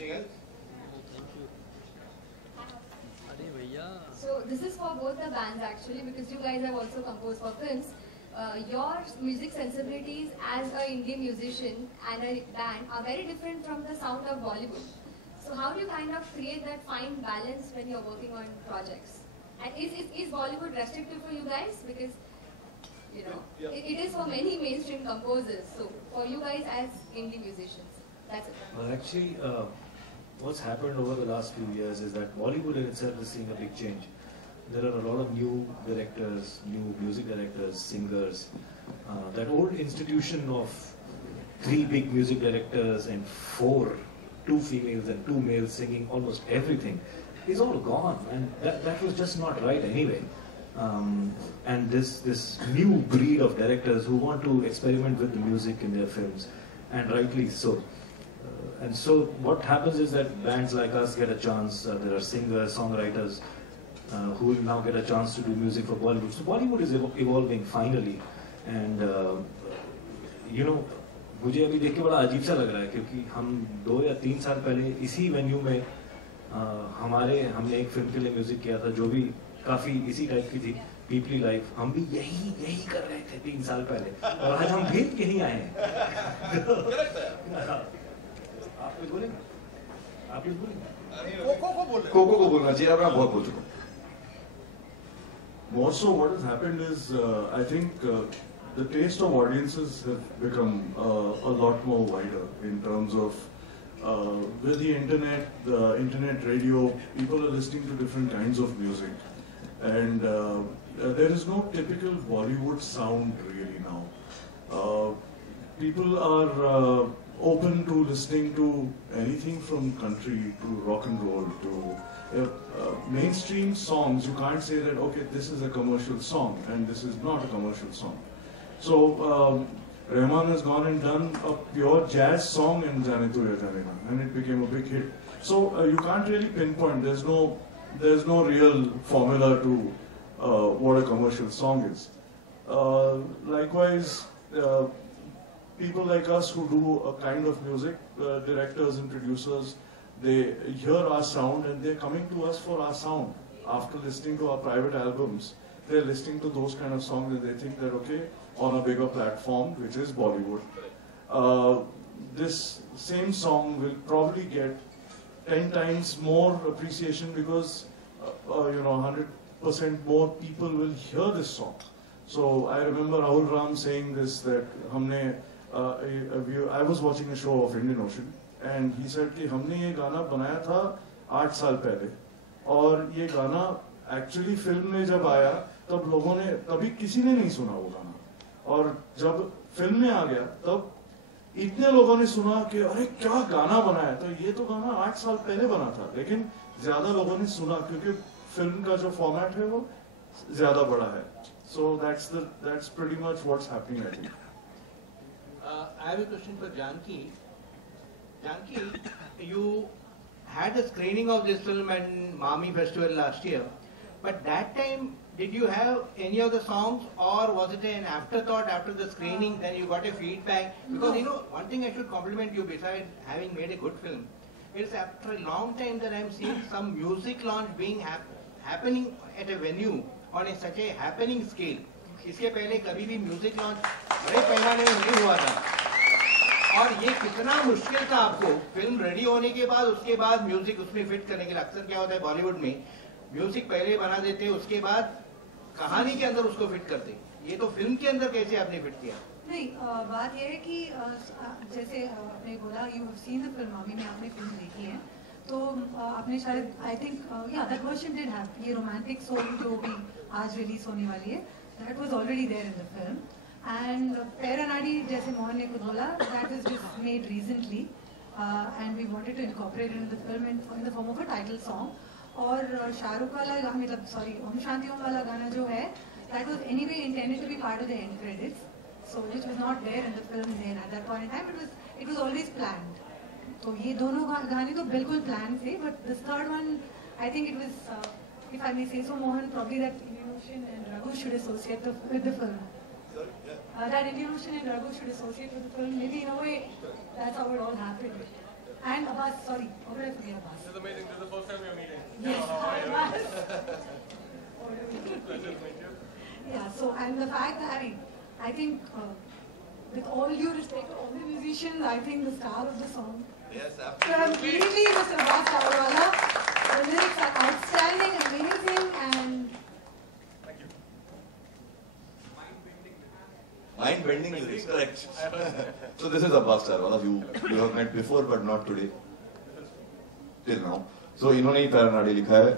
Anything else? So this is for both the bands actually, because you guys have also composed for films. Your music sensibilities as an indie musician and a band are very different from the sound of Bollywood. So how do you kind of create that fine balance when you're working on projects? And is Bollywood restrictive for you guys? Because you know, it is for many mainstream composers. So for you guys as indie musicians, that's it. Well, actually, what's happened over the last few years is that Bollywood in itself is seeing a big change. There are a lot of new directors, new music directors, singers. That old institution of 3 big music directors and 2 females and 2 males singing almost everything is all gone, and that was just not right anyway. And this new breed of directors who want to experiment with the music in their films, and rightly so. And so what happens is that bands like us get a chance. There are singers, songwriters who will now get a chance to do music for Bollywood. So Bollywood is evolving finally, and you know, मुझे अभी देख के बड़ा अजीब सा लग रहा है, क्योंकि हम 2 या 3 साल पहले इसी वेन्यू में हमने एक फिल्म के लिए म्यूजिक किया था, जो भी काफी इसी टाइप की थी, पीपली लाइफ. हम भी यही कर रहे थे 3 साल पहले, और आज हम भी यहीं आए हैं. आप कुछ बोलेंगे? आप कुछ बोलेंगे? कोको को बोलना चाहिए, अब मैं बहुत बोल चुका हूँ. More so, what has happened is, I think the taste of audiences have become a lot more wider in terms of with the internet radio, people are listening to different kinds of music, and there is no typical Bollywood sound really now. People are open to listening to anything from country to rock and roll to mainstream songs. You can't say that, okay, this is a commercial song and this is not a commercial song. So Rahman has gone and done a pure jazz song in Jaane Tu Ya Jaane Na, and it became a big hit. So you can't really pinpoint. There's no real formula to what a commercial song is. Likewise, people like us who do a kind of music, directors and producers, they hear our sound and they're coming to us for our sound. After listening to our private albums, they're listening to those kind of songs and they think that, okay, on a bigger platform, which is Bollywood, this same song will probably get 10 times more appreciation because, 100% more people will hear this song. So I remember Rahul Ram saying this, that I was watching a show of Indian Ocean, and he said कि हमने ये गाना बनाया था 8 साल पहले, और ये गाना एक्चुअली फिल्म में जब आया तब लोगों ने, कभी किसी ने नहीं सुना वो गाना, और जब फिल्म में आ गया तब इतने लोगों ने सुना कि अरे क्या गाना बनाया. तो ये तो गाना 8 साल पहले बना था, लेकिन ज्यादा लोगों ने सुना क्योंकि फिल्म का जो फॉर्मेट है वो ज्यादा बड़ा है. So that's pretty much what's happening, I think. I have a question for Janki. Janki, you had a screening of this film at Mami Festival last year, but that time, did you have any of the songs, or was it an afterthought after the screening, then you got a feedback? Because one thing I should compliment you besides having made a good film, it's after a long time that I'm seeing some music launch being happening at a venue on such a happening scale. इसके पहले कभी भी music launch बड़े पैमाने में नहीं हुआ था, और ये कितना मुश्किल था आपको फिल्म रेडी होने के बाद, उसके बाद म्यूजिक उसमें फिट करने के लिए. अक्सर क्या होता है बॉलीवुड में, म्यूजिक पहले बना देते हैं, उसके बाद कहानी के अंदर उसको फिट करते. ये तो फिल्म के अंदर कैसे आपने फिट किया? नहीं, बात ये है कि जैसे आपने बोला, you have seen the film Mami में, आपने फिल्म देखी है, तो आपने शायद I think that version did have ये रोमांटिक सॉन्ग जो भी आज रिलीज होने वाली है, that was already there in the film. And पैरा नाडी, जैसे मोहन ने खुद बोला, that is just made recently, and we wanted to incorporate in the film in the form of a title song. और शाहरुख वाला, मतलब सॉरी, ओम शांति ओम वाला गाना जो है, that was anyway intended to be part of the end credits, so which was not there in the film then at that point in time. It was always planned. तो ये दोनों गाने तो बिल्कुल प्लान थे, but this third one, I think it was, if I may say so, Mohan, probably that Indian Ocean and Raghu should associate with the film. That Indian Ocean and Raghu should associate with the film. Maybe in a way, that's how it all happened. And Abbas, sorry, how did I forget Abbas? This is amazing. This is the first time we are meeting. Yes, How are you? Abbas. Pleasure to meet you. Yeah, so and the fact that I think with all due respect to all the musicians, I think the star of the song. Yes, So absolutely. really, Mr. Abbas Chawala, the lyrics are outstanding, amazing, and Thank you. Mind-bending lyrics, correct. I heard. So this is Abbas Charwala. You have met before, but not today. Till now. So इन्होंने ही पैरानाडी लिखा है.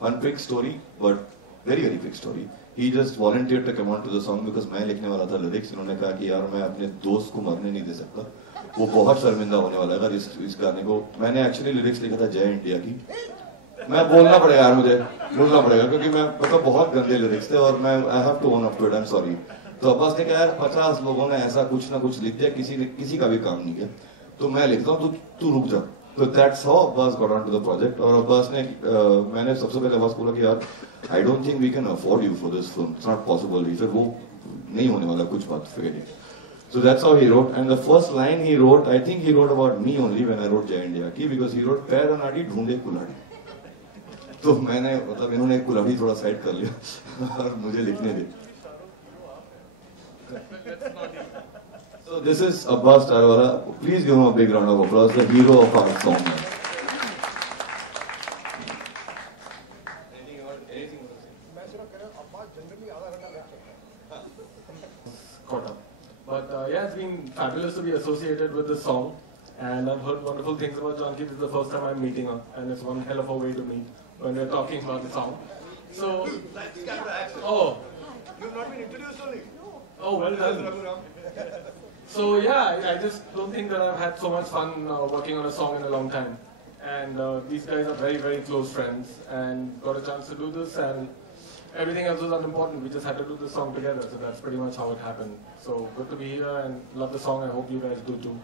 Unpicked story, but very very big story. He just volunteered to come on to the song because मैं लिखने वाला था lyrics. इन्होंने कहा कि यार मैं अपने दोस्त को मरने नहीं दे सकता. वो बहुत शर्मिंदा होने वाला है अगर इस गाने को. मैंने actually lyrics लिखा था जय इंडिया की. मैं बोलना पड़ेगा यार मुझे बोलना पड़ेगा क्योंकि मैं मतलब बहुत गंदे लिरिक्स थे और मैं I have to own up to it. I'm sorry. तो अब्बास ने कहा यार 50 लोगों ने ऐसा कुछ ना कुछ लिख दिया किसी का भी काम नहीं किया तो मैं लिखता हूँ तू रुक जा. तो that's how Abbas got on to the project. और अब्बास ने मैंने सबसे पहले अब्बास बोला कि यार I don't think we can afford you for this film. It's not possible. फिर वो नहीं होने वाला कुछ बात फिर. So that's how he wrote. And the first line he wrote, I think he wrote about me only when I wrote Jai India Ki, because he wrote पैर अनाड़ी ढूंढे कुल्हाड़ी. तो मैंने मतलब इन्होंने कुल्हाड़ी थोड़ा साइड कर लिया और मुझे लिखने दे. So this is Abbas Charwala. Please give him a big round of applause. The hero of our song. Caught up. But yeah, it's been fabulous to be associated with this song. And I've heard wonderful things about Janki. This is the first time I'm meeting her. And it's one hell of a way to meet when we're talking about the song. So, oh, You've not been introduced only. oh, well done. So yeah, I just don't think that I've had so much fun working on a song in a long time. And these guys are very, very close friends and got a chance to do this and everything else was unimportant. We just had to do the song together. So that's pretty much how it happened. So good to be here and love the song. I hope you guys do too.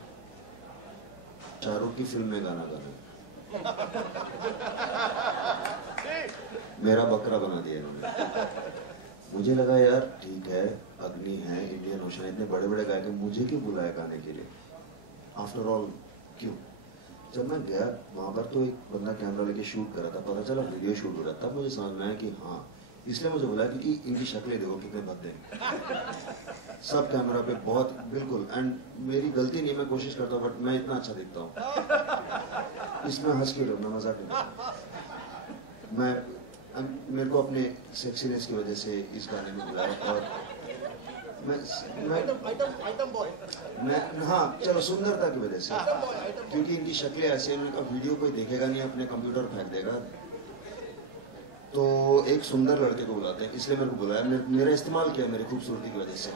Shahrukh की film में गाना गाना मेरा बकरा बना दिया इन्होंने. मुझे लगा यार ठीक है अग्नि है इंडियन ओशन इतने बड़े बड़े गायक हैं मुझे क्यों बुलाया गाने के लिए. आफ्टर ऑल क्यों. जब मैं गया वहां पर तो एक बंदा कैमरा लेके शूट कर रहा था. पता चला वीडियो शूट हो रहा था. तब मुझे समझ में आया कि हाँ इसलिए मुझे बुलाया क्योंकि इनकी शक्लें देखो कितने भद्दे हैं सब कैमरा पे बहुत बिल्कुल. एंड मेरी गलती नहीं मैं कोशिश करता हूँ बट मैं इतना अच्छा दिखता हूँ. इसमें हंस क्यों रहा मैं मजाक नहीं करता. मैं मेरे को अपने सेक्सीनेस की वजह से इस गाने में बुलाया और मैं हाँ चलो सुंदरता की वजह से क्योंकि इनकी शक्लें ऐसे इनका वीडियो कोई देखेगा नहीं अपने कंप्यूटर फेंक देगा. तो एक सुंदर लड़के को बुलाते हैं इसलिए मेरे को बुलाया. मेरा इस्तेमाल किया मेरी खूबसूरती की वजह से.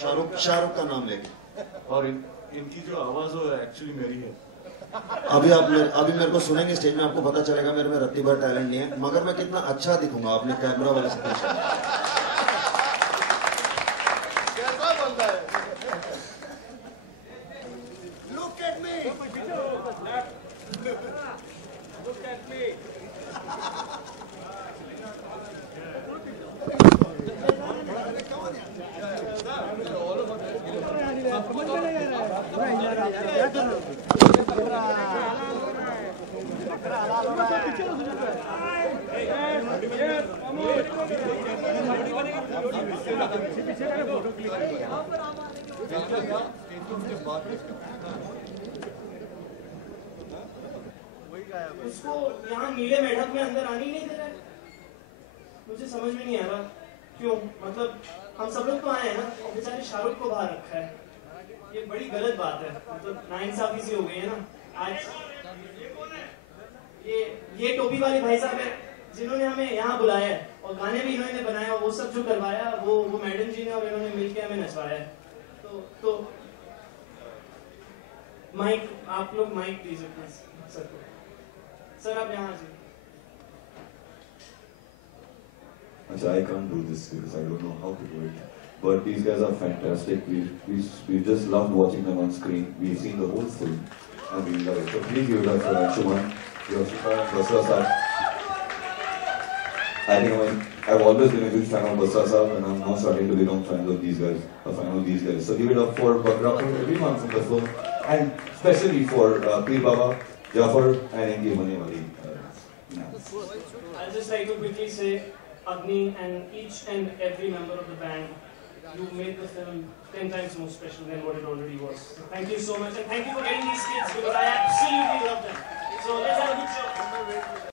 शाहरुख का नाम लेके. और इनकी जो आवाज है एक्चुअली मेरी है. अभी मेरे को सुनेंगे स्टेज में आपको पता चलेगा मेरे में रत्ती भर टैलेंट नहीं है मगर मैं कितना अच्छा दिखूंगा अपने कैमरा वाले से पूछा. कैसा बनता है? Look at me. Look at me. उसको यहाँ नीले मेढक में अंदर आने ही नहीं दे रहा है. मुझे समझ में नहीं आ रहा क्यों. मतलब हम सब लोग तो आए हैं ना और बेचारे शाहरुख को बाहर रखा है. ये बड़ी गलत बात है. मतलब नाइंसाफी सी हो गई है ना आज. ये टोपी वाले भाई साहब है जिन्होंने हमें यहाँ बुलाया है और गाने भी इन्होंने बनाया. वो सब जो करवाया वो मैडम जी ने और इन्होंने मिलकर हमें नचवाया है. तो माइक आप लोग माइक दीजिए प्लीज सर को. सर आप यहाँ आइए. I can't do this because I don't know how to do it. But these guys are fantastic. We just loved watching them on screen. We've seen the whole film and we love it. So please give it up for Anshuman, Yoshika, Basra Saab. I think I've always been a huge fan of Basra Saab and I'm now starting to become fans of these guys. A fan of these guys. So give it up for Bakra for everyone from the film and especially for Pir Baba, Jafar, and Inge Manewali. I'd just like to quickly say, Agni and each and every member of the band, you made the film 10 times more special than what it already was. So thank you so much, and thank you for getting these kids because I absolutely love them. So let's have a good show.